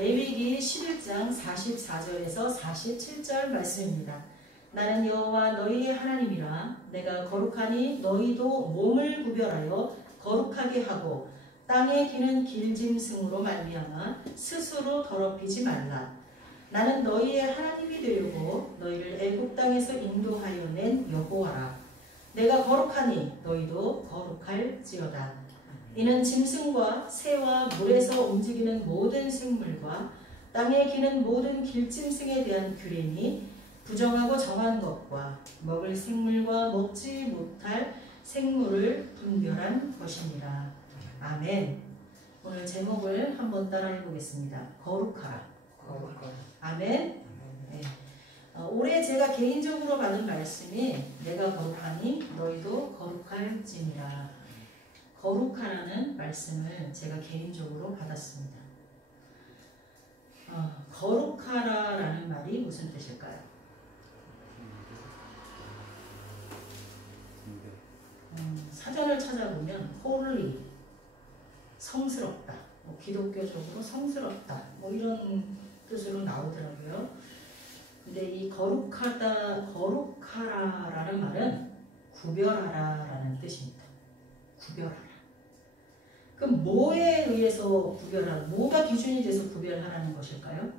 레위기 11장 44절에서 47절 말씀입니다. 나는 여호와 너희의 하나님이라. 내가 거룩하니 너희도 몸을 구별하여 거룩하게 하고 땅에 기는 길짐승으로 말미암아 스스로 더럽히지 말라. 나는 너희의 하나님이 되려고 너희를 애굽 땅에서 인도하여 낸 여호와라. 내가 거룩하니 너희도 거룩할지어다. 이는 짐승과 새와 물에서 움직이는 모든 생물과 땅에 기는 모든 길짐승에 대한 규례니 부정하고 정한 것과 먹을 생물과 먹지 못할 생물을 분별한 것이니라. 아멘. 오늘 제목을 한번 따라해 보겠습니다. 거룩하라. 아멘. 네. 올해 제가 개인적으로 받은 말씀이 내가 거룩하니 너희도 거룩할지니라. 거룩하라는 말씀을 제가 개인적으로 받았습니다. 거룩하라라는 말이 무슨 뜻일까요? 사전을 찾아보면 holy, 성스럽다, 기독교적으로 성스럽다, 이런 뜻으로 나오더라고요. 근데 이 거룩하라라는 말은 구별하라라는 뜻입니다. 구별하라. 그럼 뭐에 의해서 구별하라? 뭐가 기준이 돼서 구별하라는 것일까요?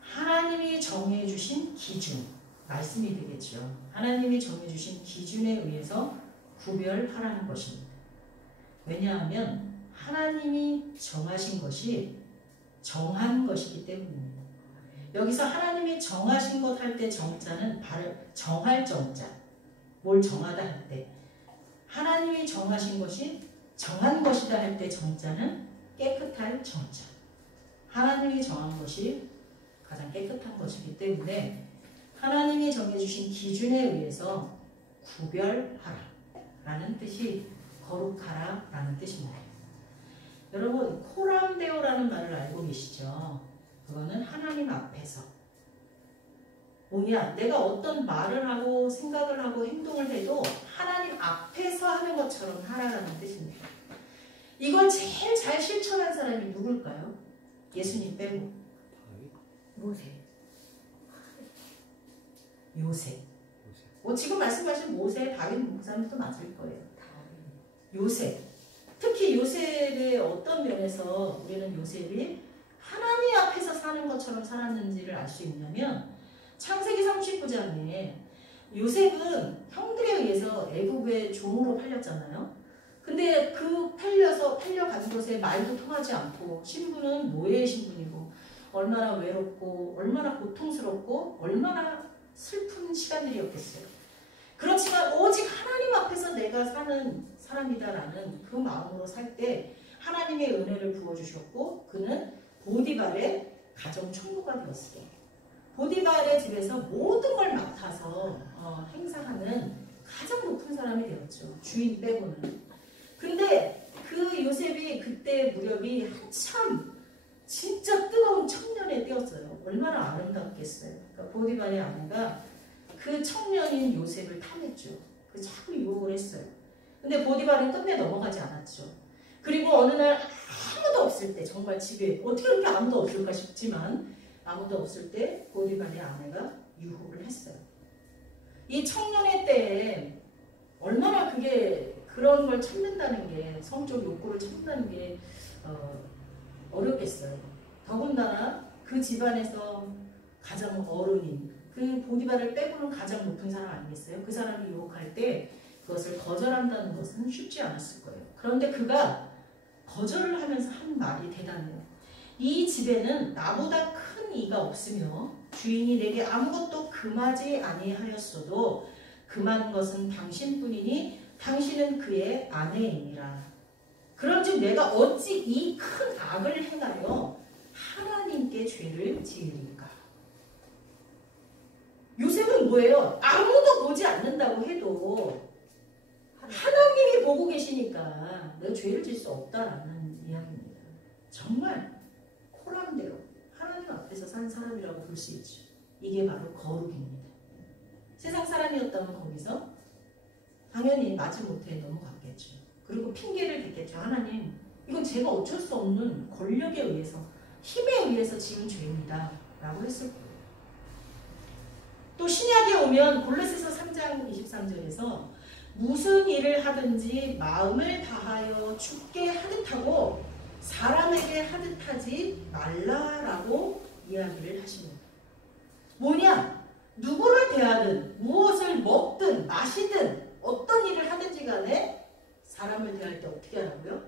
하나님이 정해주신 기준, 말씀이 되겠죠. 하나님이 정해주신 기준에 의해서 구별하라는 것입니다. 왜냐하면 하나님이 정하신 것이 정한 것이기 때문입니다. 여기서 하나님이 정하신 것 할 때 정자는 정할 정자, 뭘 정하다 할 때, 하나님이 정하신 것이 정한 것이다 할 때 정자는 깨끗할 정자. 하나님이 정한 것이 가장 깨끗한 것이기 때문에 하나님이 정해주신 기준에 의해서 구별하라 라는 뜻이 거룩하라 라는 뜻입니다. 여러분, 코람데오라는 말을 알고 계시죠? 그거는 하나님 앞에서. 뭐냐? 내가 어떤 말을 하고 생각을 하고 행동을 해도 하나님 앞에서 하는 것처럼 하라는 뜻입니다. 이걸 제일 잘 실천한 사람이 누굴까요? 예수님 빼고. 요셉. 지금 말씀하신 모세, 다윗 목사님도 맞을 거예요. 요셉. 특히 요셉의 어떤 면에서 우리는 요셉이 하나님 앞에서 사는 것처럼 살았는지를 알 수 있냐면 창세기 39장에 요셉은 형들에 의해서 애굽의 종으로 팔렸잖아요. 근데 그 팔려간 곳에 말도 통하지 않고 신분은 노예의 신분이고 얼마나 외롭고 얼마나 고통스럽고 얼마나 슬픈 시간들이었겠어요. 그렇지만 오직 하나님 앞에서 내가 사는 사람이다라는 그 마음으로 살 때 하나님의 은혜를 부어주셨고 그는 보디발의 가정 총무가 되었어요. 보디발의 집에서 모든 걸 맡아서 행사하는 가장 높은 사람이 되었죠. 주인 빼고는. 근데 그 요셉이 그때 무렵이 한참 진짜 뜨거운 청년에 뛰었어요. 얼마나 아름답겠어요. 그러니까 보디발의 아내가 그 청년인 요셉을 탐했죠. 그 자꾸 유혹을 했어요. 근데 보디발은 끝내 넘어가지 않았죠. 그리고 어느 날 아무도 없을 때, 정말 집에 어떻게 그렇게 아무도 없을까 싶지만 아무도 없을 때 보디발의 아내가 유혹을 했어요. 이 청년의 때에 얼마나 그런 걸 참는다는 게, 성적 욕구를 참는다는 게 어렵겠어요. 더군다나 그 집안에서 가장 어른인 그 보디발을 빼고는 가장 높은 사람 아니겠어요? 그 사람이 유혹할 때 그것을 거절한다는 것은 쉽지 않았을 거예요. 그런데 그가 거절을 하면서 한 말이 대단해요. 이 집에는 나보다 큰 이가 없으며 주인이 내게 아무것도 금하지 아니하였어도 금한 것은 당신뿐이니 당신은 그의 아내이니라. 그런즉 내가 어찌 이 큰 악을 행하여 하나님께 죄를 지으리까? 요셉은 뭐예요? 아무도 보지 않는다고 해도 하나님이 보고 계시니까 내가 죄를 질 수 없다라는 이야기입니다. 정말 코람대로 하나님 앞에서 산 사람이라고 볼 수 있죠. 이게 바로 거룩입니다. 세상 사람이었다면 거기서 당연히 마지못해 넘어갔겠죠. 그리고 핑계를 댔겠죠. 하나님, 이건 제가 어쩔 수 없는 권력에 의해서, 힘에 의해서 지은 죄입니다 라고 했을 거예요. 또 신약에 오면 골로새서 3장 23절에서 무슨 일을 하든지 마음을 다하여 주께 하듯 하고 사람에게 하듯 하지 말라라고 이야기를 하십니다. 뭐냐? 누구를 대하든 무엇을 먹든 마시든 어떤 일을 하든지 간에 사람을 대할 때 어떻게 하라고요?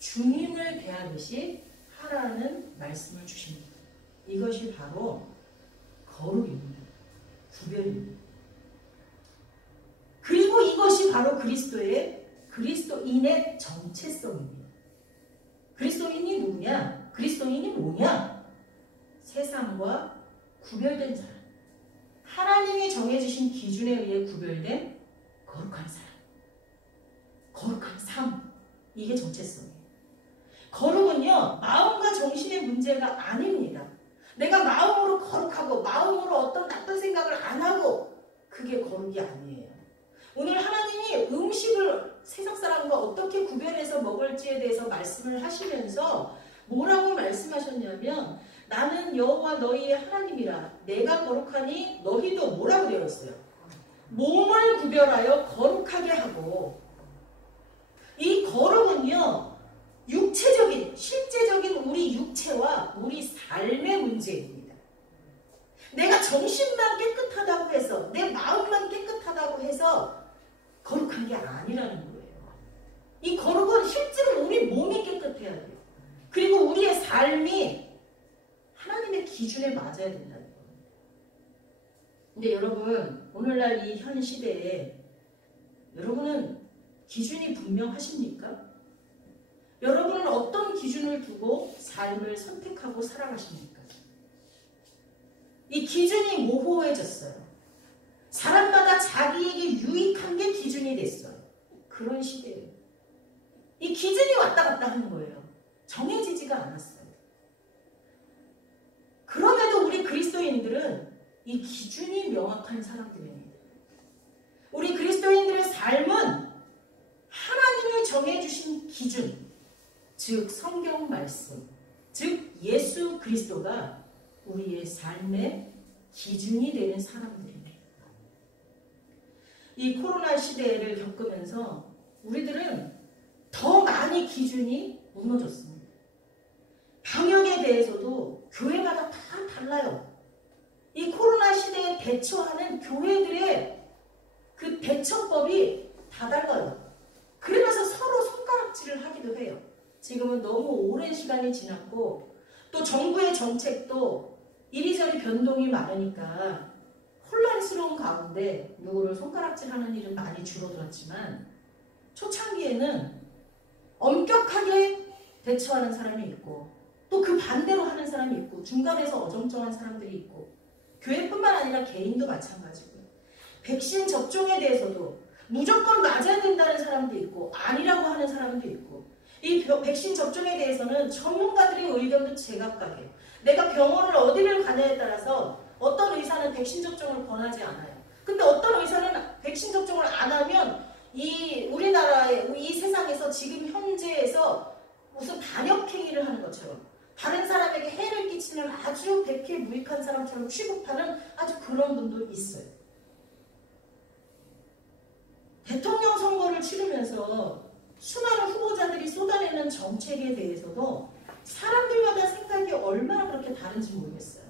주님을 대하듯이 하라는 말씀을 주십니다. 이것이 바로 거룩입니다. 구별입니다. 그리고 이것이 바로 그리스도인의 정체성입니다. 그리스도인이 누구냐? 그리스도인이 뭐냐? 세상과 구별된 사람. 하나님이 정해주신 기준에 의해 구별된 거룩한 사람. 거룩한 삶. 이게 정체성이에요. 거룩은요, 마음과 정신의 문제가 아닙니다. 내가 마음으로 거룩하고 마음으로 어떤 나쁜 생각을 안 하고 그게 거룩이 아니에요. 오늘 하나님이 음식을 세상 사람과 어떻게 구별해서 먹을지에 대해서 말씀을 하시면서 뭐라고 말씀하셨냐면 나는 여호와 너희의 하나님이라 내가 거룩하니 너희도 뭐라고 되어 있어요? 몸을 구별하여 거룩하게 하고. 이 거룩은요, 육체적인, 실제적인 우리 육체와 우리 삶의 문제입니다. 내가 정신만 깨끗하다고 해서, 내 마음만 깨끗하다고 해서 거룩한 게 아니라는 거예요. 이 거룩은 실제로 우리 몸이 깨끗해야 돼요. 그리고 우리의 삶이 하나님의 기준에 맞아야 된다는 거예요. 근데 여러분, 오늘날 이 현 시대에 여러분은 기준이 분명하십니까? 여러분은 어떤 기준을 두고 삶을 선택하고 살아가십니까? 이 기준이 모호해졌어요. 사람마다 자기에게 유익한 게 기준이 됐어요. 그런 시대예요. 이 기준이 왔다 갔다 하는 거예요. 정해지지가 않았어요. 그럼에도 우리 그리스도인들은 이 기준이 명확한 사람들입니다. 우리 그리스도인들의 삶은 하나님이 정해주신 기준, 즉 성경 말씀, 즉 예수 그리스도가 우리의 삶의 기준이 되는 사람들입니다. 이 코로나 시대를 겪으면서 우리들은 더 많이 기준이 무너졌습니다. 방역에 대해서도 교회마다 다 달라요. 이 코로나 시대에 대처하는 교회들의 그 대처법이 다 달라요. 그러면서 서로 손가락질을 하기도 해요. 지금은 너무 오랜 시간이 지났고 또 정부의 정책도 이리저리 변동이 많으니까 혼란스러운 가운데 누구를 손가락질하는 일은 많이 줄어들었지만 초창기에는 엄격하게 대처하는 사람이 있고 또 그 반대로 하는 사람이 있고 중간에서 어정쩡한 사람들이 있고 교회뿐만 아니라 개인도 마찬가지고요. 백신 접종에 대해서도 무조건 맞아야 된다는 사람도 있고 아니라고 하는 사람도 있고 이 백신 접종에 대해서는 전문가들의 의견도 제각각이에요. 내가 병원을 어디를 가냐에 따라서 어떤 의사는 백신 접종을 권하지 않아요. 근데 어떤 의사는 백신 접종을 안 하면 이 우리나라의 이 세상에서 지금 현재에서 무슨 반역행위를 하는 것처럼 다른 사람에게 해를 끼치는 아주 백해무익한 사람처럼 취급하는 아주 그런 분도 있어요. 대통령 선거를 치르면서 수많은 후보자들이 쏟아내는 정책에 대해서도 사람들마다 생각이 얼마나 그렇게 다른지 모르겠어요.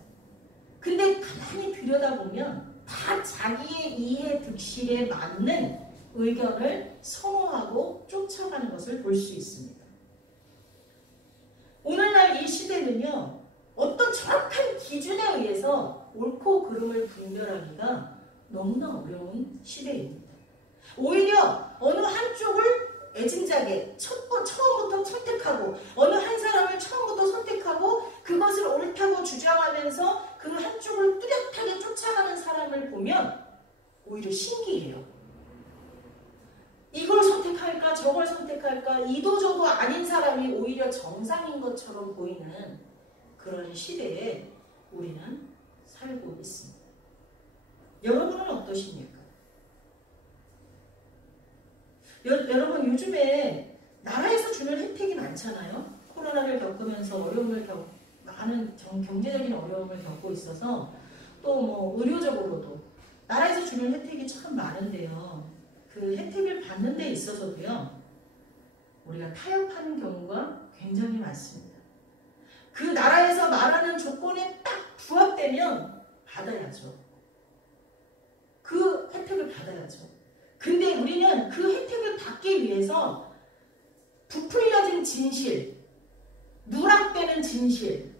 근데 가만히 들여다보면 다 자기의 이해 득실에 맞는 의견을 선호하고 쫓아가는 것을 볼 수 있습니다. 오늘날 이 시대는요, 어떤 정확한 기준에 의해서 옳고 그름을 분별하기가 너무나 어려운 시대입니다. 오히려 어느 한쪽을 애진작에 처음부터 선택하고 어느 한 사람을 처음부터 선택하고 그것을 옳다고 주장하면서 그 한쪽을 뚜렷하게 쫓아가는 사람을 보면 오히려 신기해요. 이걸 선택할까 저걸 선택할까 이도저도 아닌 사람이 오히려 정상인 것처럼 보이는 그런 시대에 우리는 살고 있습니다. 여러분은 어떠십니까? 여러분 요즘에 나라에서 주는 혜택이 많잖아요. 코로나를 겪으면서 많은 경제적인 어려움을 겪고 있어서 또 뭐 의료적으로도 나라에서 주는 혜택이 참 많은데요. 그 혜택을 받는 데 있어서도요. 우리가 타협하는 경우가 굉장히 많습니다. 그 나라에서 말하는 조건에 딱 부합되면 받아야죠. 그 혜택을 받아야죠. 근데 우리는 그 혜택을 받기 위해서 부풀려진 진실, 누락되는 진실,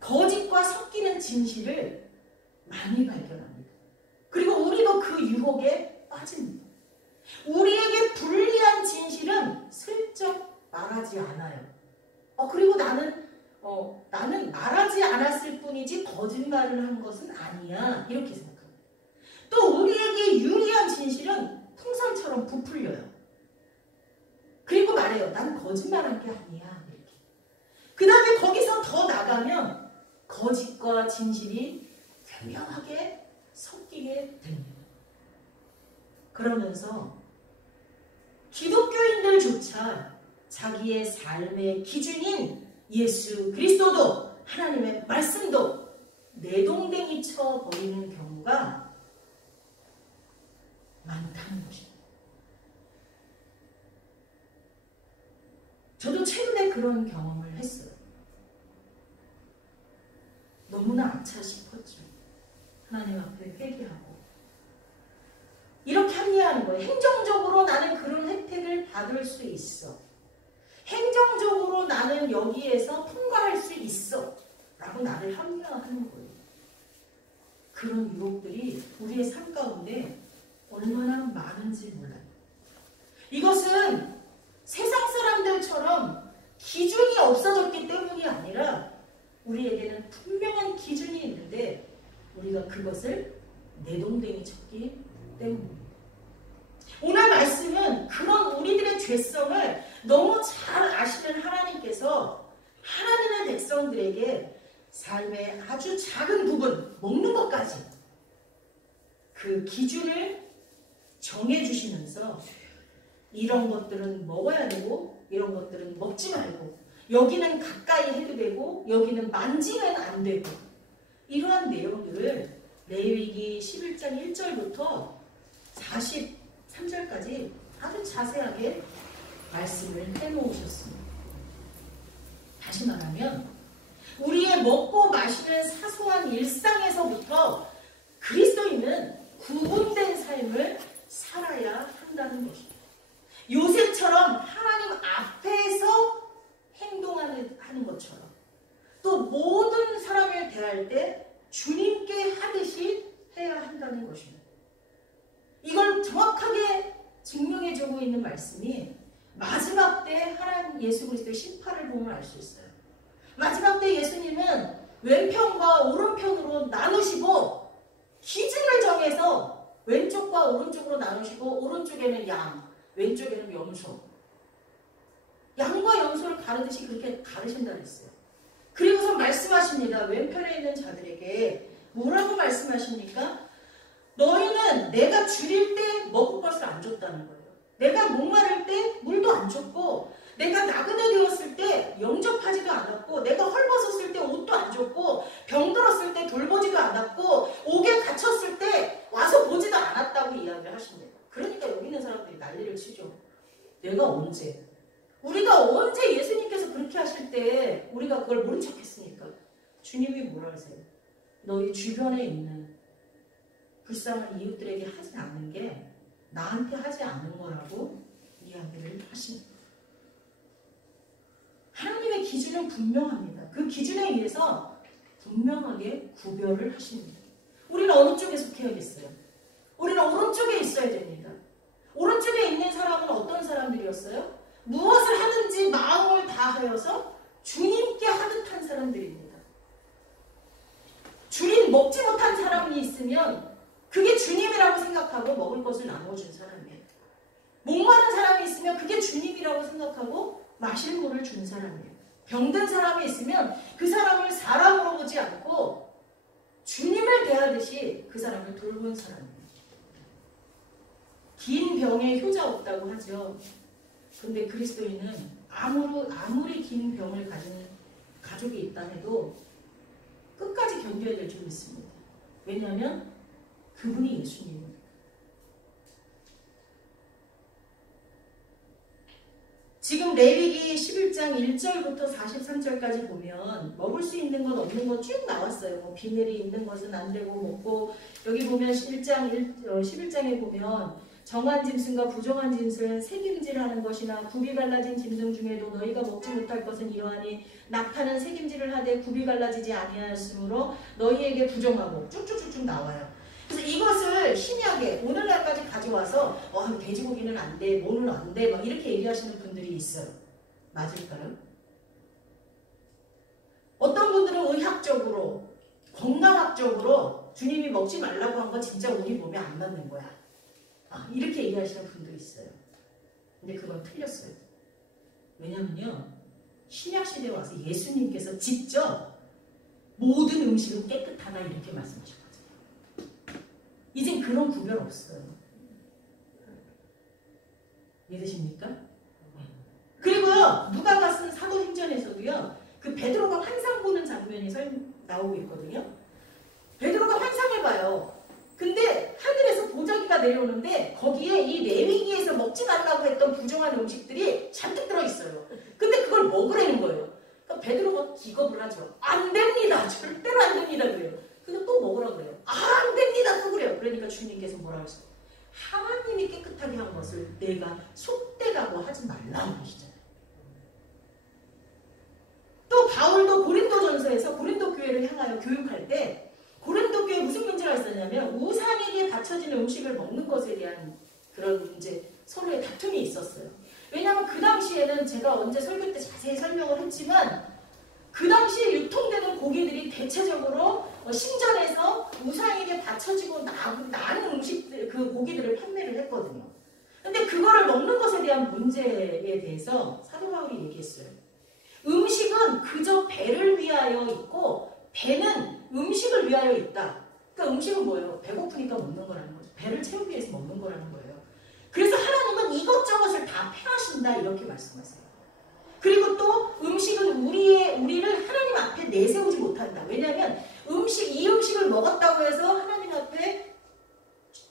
거짓과 섞이는 진실을 많이 발견합니다. 그리고 우리도 그 유혹에 빠집니다. 우리에게 불리한 진실은 슬쩍 말하지 않아요. 그리고 나는 말하지 않았을 뿐이지 거짓말을 한 것은 아니야. 이렇게 생각합니다. 또 우리에게 유리한 진실은 풍선처럼 부풀려요. 그리고 말해요. 난 거짓말한 게 아니야. 이렇게. 그 다음에 거기서 더 나가면 거짓과 진실이 교묘하게 섞이게 됩니다. 그러면서 기독교인들조차 자기의 삶의 기준인 예수 그리스도도 하나님의 말씀도 내동댕이 쳐버리는 경우가 많다는 것입니다. 저도 최근에 그런 경험을 했어요. 너무나 아차 싶었죠. 하나님 앞에 회개하고 이렇게 합리화하는 거예요. 행정적으로 나는 그런 혜택을 받을 수 있어. 행정적으로 나는 여기에서 통과할 수 있어. 라고 나를 합리화하는 거예요. 그런 유혹들이 우리의 삶 가운데 얼마나 많은지 몰라요. 이것은 세상 사람들처럼 기준이 없어졌기 때문이 아니라 우리에게는 분명한 기준이 있는데 우리가 그것을 내동댕이 쳤기 때문입니다. 오늘 말씀은 그런 우리들의 죄성을 너무 잘 아시는 하나님께서 하나님의 백성들에게 삶의 아주 작은 부분, 먹는 것까지 그 기준을 정해주시면서 이런 것들은 먹어야 되고 이런 것들은 먹지 말고 여기는 가까이 해도 되고 여기는 만지면 안 되고 이러한 내용들을 레위기 11장 1절부터 43절까지 아주 자세하게 말씀을 해놓으셨습니다. 다시 말하면 우리의 먹고 마시는 사소한 일상에서부터 그리스도인은 구분된 삶을 살아야 한다는 것입니다. 요셉처럼 하나님 앞에서 행동하는 것처럼 또 모든 사람을 대할 때 주님께 하듯이 해야 한다는 것입니다. 이걸 정확하게 증명해주고 있는 말씀이 마지막 때 하나님 예수 그리스도의 심판을 보면 알 수 있어요. 마지막 때 예수님은 왼편과 오른편으로 나누시고 기준을 정해서 왼쪽과 오른쪽으로 나누시고 오른쪽에는 양, 왼쪽에는 염소. 양과 염소를 가르듯이 그렇게 가르신다 그랬어요. 그리고서 말씀하십니다. 왼편에 있는 자들에게 뭐라고 말씀하십니까? 너희는 내가 줄일 때 먹을 것을 안 줬다는 거예요. 내가 목마를 때 물도 안 줬고 내가 나그네 되었을 때 영접하지도 않았고 내가 헐벗었을 때 옷도 안 줬고 병들었을 때 돌보지도 않았고 옥에 갇혔을 때 와서 보지도 않았다고 이야기를 하신대요. 그러니까 여기 있는 사람들이 난리를 치죠. 내가 언제? 우리가 언제 예수님께서 그렇게 하실 때 우리가 그걸 모른 척 했으니까 주님이 뭐라 하세요? 너희 주변에 있는 불쌍한 이웃들에게 하지 않는 게 나한테 하지 않는 거라고 이야기를 하십니다. 하나님의 기준은 분명합니다. 그 기준에 의해서 분명하게 구별을 하십니다. 우리는 어느 쪽에 속해야겠어요? 우리는 오른쪽에 있어야 됩니다. 오른쪽에 있는 사람은 어떤 사람들이었어요? 무엇을 하든지 마음을 다하여서 주님께 하듯 한 사람들입니다. 주님 먹지 못한 사람이 있으면 그게 주님이라고 생각하고 먹을 것을 나눠준 사람이에요. 목마른 사람이 있으면 그게 주님이라고 생각하고 마실 물을 준 사람이에요. 병든 사람이 있으면 그 사람을 사람으로 보지 않고 주님을 대하듯이 그 사람을 돌본 사람이에요. 긴 병에 효자 없다고 하죠. 근데 그리스도인은 아무리 긴 병을 가진 가족이 있다 해도 끝까지 견뎌야 될 줄 믿습니다. 왜냐하면 그분이 예수님입니다. 지금 레위기 11장 1절부터 43절까지 보면 먹을 수 있는 것 없는 것 쭉 나왔어요. 뭐 비늘이 있는 것은 안 되고 먹고, 여기 보면 11장에 보면 정한 짐승과 부정한 짐승은 새김질하는 것이나 굽이 갈라진 짐승 중에도 너희가 먹지 못할 것은 이러하니 낙타는 새김질을 하되 굽이 갈라지지 아니하였으므로 너희에게 부정하고 쭉쭉쭉쭉 나와요. 그래서 이것을 신약에 오늘날까지 가져와서 돼지고기는 안 돼, 뭐는 안 돼, 막 이렇게 얘기하시는 분들이 있어요. 맞을까요? 어떤 분들은 의학적으로, 건강학적으로 주님이 먹지 말라고 한 건 진짜 우리 몸에 안 맞는 거야. 이렇게 얘기하시는 분들이 있어요. 근데 그건 틀렸어요. 왜냐면요, 신약시대에 와서 예수님께서 직접 모든 음식은 깨끗하다 이렇게 말씀하셨거든요. 이젠 그런 구별 없어요. 믿으십니까? 그리고요, 누가가 쓴 사도행전에서도요, 그 베드로가 환상 보는 장면이 나오고 있거든요. 베드로가 환상을 봐요. 근데 하늘에서 보자기가 내려오는데 거기에 이 레위기에서 먹지 말라고 했던 부정한 음식들이 잔뜩 들어있어요. 근데 그걸 먹으라는 거예요. 그러니까 베드로가 기겁을 하죠. 안 됩니다. 절대로 안 됩니다. 그래요. 근데 또 먹으라고 그래요. 안 됩니다. 또 그래요. 그러니까 주님께서 뭐라고 하셨어요? 하나님이 깨끗하게 한 것을 내가 속되다고 하지 말라고 하시잖아요. 또 바울도 고린도전서에서 고린도 교회를 향하여 교육할 때 고린도 교회에 무슨 문제가 있었냐면 우상에게 바쳐지는 음식을 먹는 것에 대한 그런 문제, 서로의 다툼이 있었어요. 왜냐하면 그 당시에는 제가 언제 설교 때 자세히 설명을 했지만 그 당시에 유통되는 고기들이 대체적으로 신전에서 우상에게 바쳐지고 나는 음식들, 그 고기들을 판매를 했거든요. 근데 그거를 먹는 것에 대한 문제에 대해서 사도 바울이 얘기했어요. 음식은 그저 배를 위하여 있고 배는 음식을 위하여 있다. 그러니까 음식은 뭐예요? 배고프니까 먹는 거라는 거죠. 배를 채우기 위해서 먹는 거라는 거예요. 그래서 하나님은 이것저것을 다 폐하신다 이렇게 말씀하세요. 그리고 또 음식은 우리를 하나님 앞에 내세우지 못한다. 왜냐하면 이 음식을 먹었다고 해서 하나님 앞에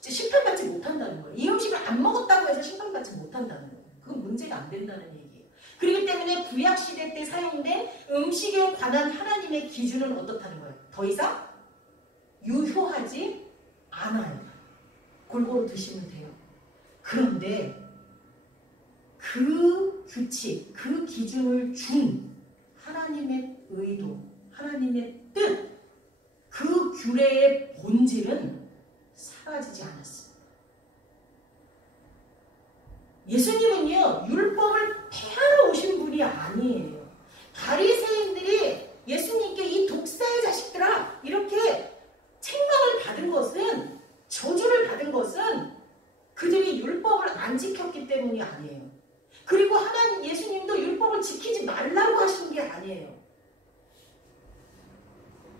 심판받지 못한다는 거예요. 이 음식을 안 먹었다고 해서 심판받지 못한다는 거예요. 그건 문제가 안 된다는 얘기예요. 그렇기 때문에 구약시대 때 사용된 음식에 관한 하나님의 기준은 어떻다는 거예요? 더 이상 유효하지 않아요. 골고루 드시면 돼요. 그런데 그 규칙, 그 기준을 준 하나님의 의도, 하나님의 뜻, 그 규례의 본질은 사라지지 않았습니다. 예수님은요, 율법을 폐하러 오신 분이 아니에요. 바리새인들이 예수님께 이 독사의 자식들아 이렇게 책망을 받은 것은, 저주를 받은 것은 그들이 율법을 안 지켰기 때문이 아니에요. 그리고 예수님도 율법을 지키지 말라고 하신 게 아니에요.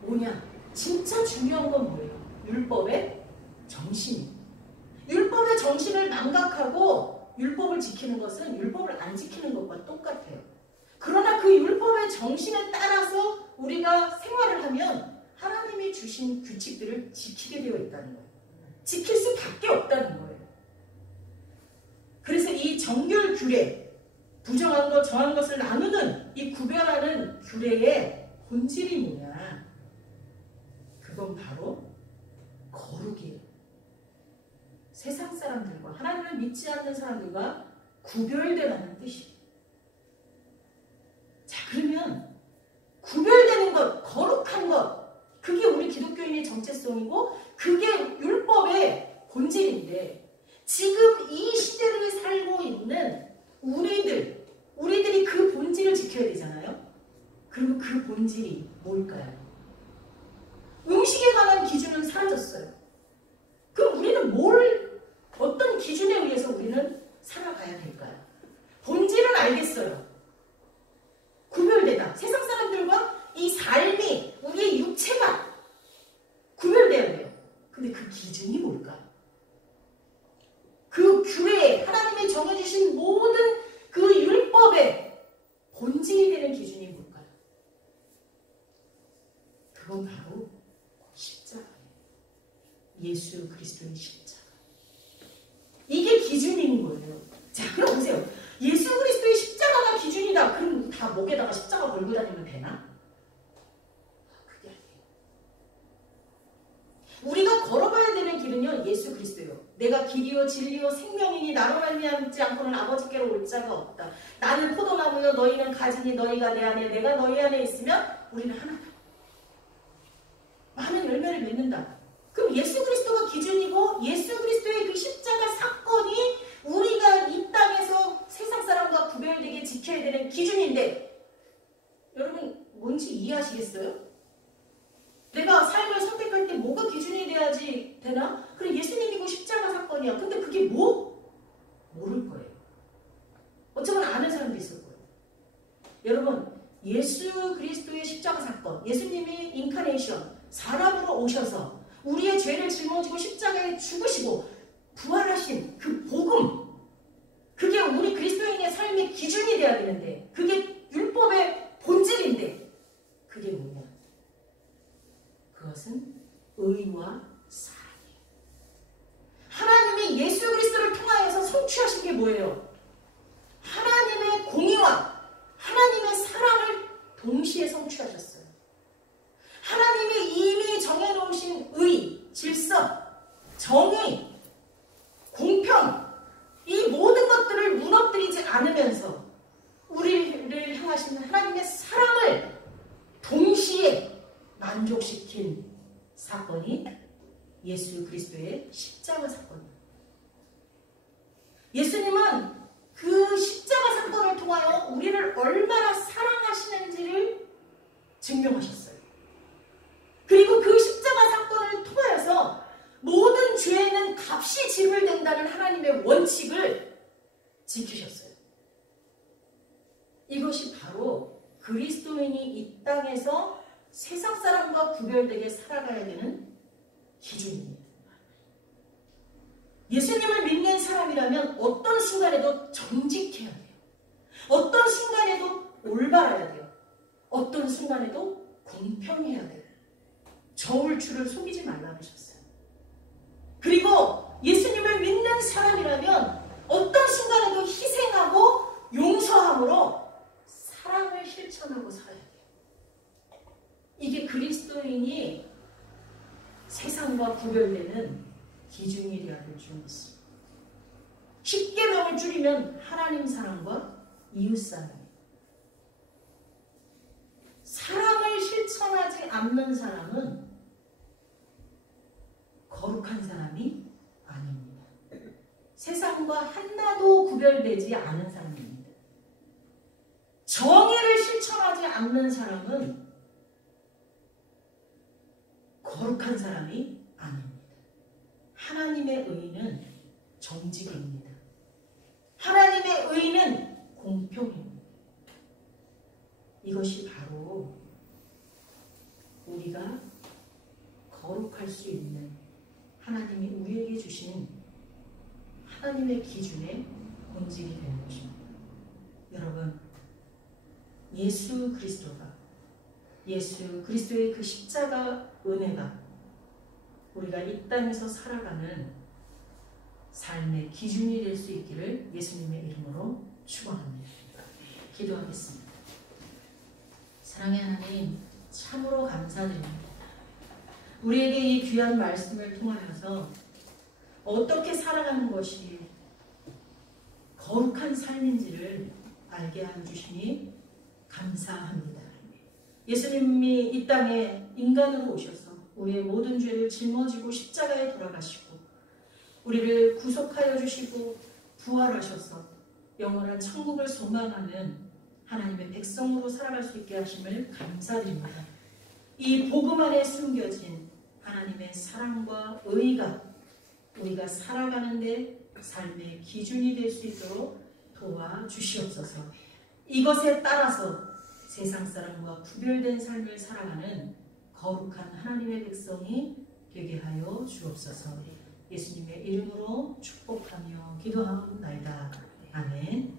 뭐냐? 진짜 중요한 건 뭐예요? 율법의 정신. 율법의 정신을 망각하고 율법을 지키는 것은 율법을 안 지키는 것과 똑같아요. 그러나 그 율법의 정신에 따라서 우리가 생활을 하면 하나님이 주신 규칙들을 지키게 되어 있다는 거예요. 지킬 수밖에 없다는 거예요. 그래서 이 정결 규례, 부정한 것, 정한 것을 나누는 이 구별하는 규례의 본질이 뭐냐? 그건 바로 거룩이에요. 세상 사람들과 하나님을 믿지 않는 사람들과 구별되라는 뜻이에요. 자, 그러면 구별되는 것, 거룩한 것, 그게 우리 기독교인의 정체성이고 그게 율법의 본질인데 지금 이 시대를 살고 있는 우리들이 그 본질을 지켜야 되잖아요. 그리고 그 본질이 뭘까요? 음식에 관한 기준은 사라졌어요. 그럼 우리는 어떤 기준에 의해서 우리는 살아가야 될까요? 본질은 알겠어요. 구별되다. 세상 사람들과 이 삶이, 우리의 육체가 구별돼야 돼요. 근데 그 기준이 뭘까요? 그 규례, 하나님이 정해주신 모든 그 그건 바로 십자가예요. 예수 그리스도의 십자가. 이게 기준인 거예요. 자, 그럼 보세요. 예수 그리스도의 십자가가 기준이다. 그럼 다 목에다가 십자가 걸고 다니면 되나? 그게 아니에요. 우리가 걸어가야 되는 길은요, 예수 그리스도예요. 내가 길이요 진리요 생명이니 나로 말미암지 않고는 아버지께로 올 자가 없다. 나는 포도나무요 너희는 가지니 너희가 내 안에 내가 너희 안에 있으면 우리는 하나다. 많은 열매를 맺는다. 그럼 예수 그리스도가 기준이고 예수 그리스도의 그 십자가 사건이 우리가 이 땅에서 세상 사람과 구별되게 지켜야 되는 기준인데, 여러분 뭔지 이해하시겠어요? 내가 삶을 선택할 때 뭐가 기준이 돼야지 되나? 그래, 예수님이고 십자가 사건이야. 근데 그게 뭐? 모를 거예요. 어쩌면 아는 사람도 있을 거예요. 여러분, 예수 그리스도의 십자가 사건, 예수님이 인카네이션, 사람으로 오셔서 우리의 죄를 짊어지고 십자가에 죽으시고 부활하신 그 복음, 그게 우리 그리스도인의 삶의 기준이 돼야 되는데, 그게 율법의 본질인데, 그게 뭐냐? 그것은 의와 사랑이에요. 하나님이 예수 그리스도를 통하여서 성취하신 게 뭐예요? 하나님의 공의와 하나님의 사랑을 동시에 성취하셨어요. 하나님이 이미 정해놓으신 의, 질서, 정의, 공평, 이 모든 것들을 무너뜨리지 않으면서 우리를 향하시는 하나님의 사랑을 동시에 만족시킨 사건이 예수 그리스도의 십자가 사건입니다. 예수님은 그 십자가 사건을 통하여 우리를 얼마나 사랑하시는지를 증명하셨어요. 그리고 그 십자가 사건을 통하여서 모든 죄에는 값이 지불된다는 하나님의 원칙을 지키셨어요. 이것이 바로 그리스도인이 이 땅에서 세상 사람과 구별되게 살아가야 되는 기준입니다. 예수님을 믿는 사람이라면 어떤 순간에도 정직해야 돼요. 어떤 순간에도 올바라야 돼요. 어떤 순간에도 공평해야 돼요. 저울추를 속이지 말라 하셨어요. 그리고 예수님을 믿는 사람이라면 어떤 순간에도 희생하고 용서함으로 사랑을 실천하고 살아야 돼요. 이게 그리스도인이 세상과 구별되는 기준이 되어야 될 줄 믿습니다. 10계명을 줄이면 하나님 사랑과 이웃 사랑. 사랑을 실천하지 않는 사람은 거룩한 사람이 아닙니다. 세상과 하나도 구별되지 않은 사람입니다. 정의를 실천하지 않는 사람은 거룩한 사람이 아닙니다. 하나님의 의는 정직입니다. 하나님의 의는 공평입니다. 이것이 바로 우리가 거룩할 수 있는 하나님이 우리에게 주신 하나님의 기준의 본질이 되는 것입니다. 여러분, 예수 그리스도의 그 십자가 은혜가 우리가 이 땅에서 살아가는 삶의 기준이 될 수 있기를 예수님의 이름으로 축원합니다. 기도하겠습니다. 사랑의 하나님, 참으로 감사드립니다. 우리에게 이 귀한 말씀을 통하여서 어떻게 살아가는 것이 거룩한 삶인지를 알게 해주시니 감사합니다. 예수님이 이 땅에 인간으로 오셔서 우리의 모든 죄를 짊어지고 십자가에 돌아가시고 우리를 구속하여 주시고 부활하셔서 영원한 천국을 소망하는 하나님의 백성으로 살아갈 수 있게 하심을 감사드립니다. 이 복음 안에 숨겨진 하나님의 사랑과 의가 우리가 살아가는데 삶의 기준이 될 수 있도록 도와주시옵소서. 이것에 따라서 세상 사람과 구별된 삶을 살아가는 거룩한 하나님의 백성이 되게 하여 주옵소서. 예수님의 이름으로 축복하며 기도하옵나이다. 아멘.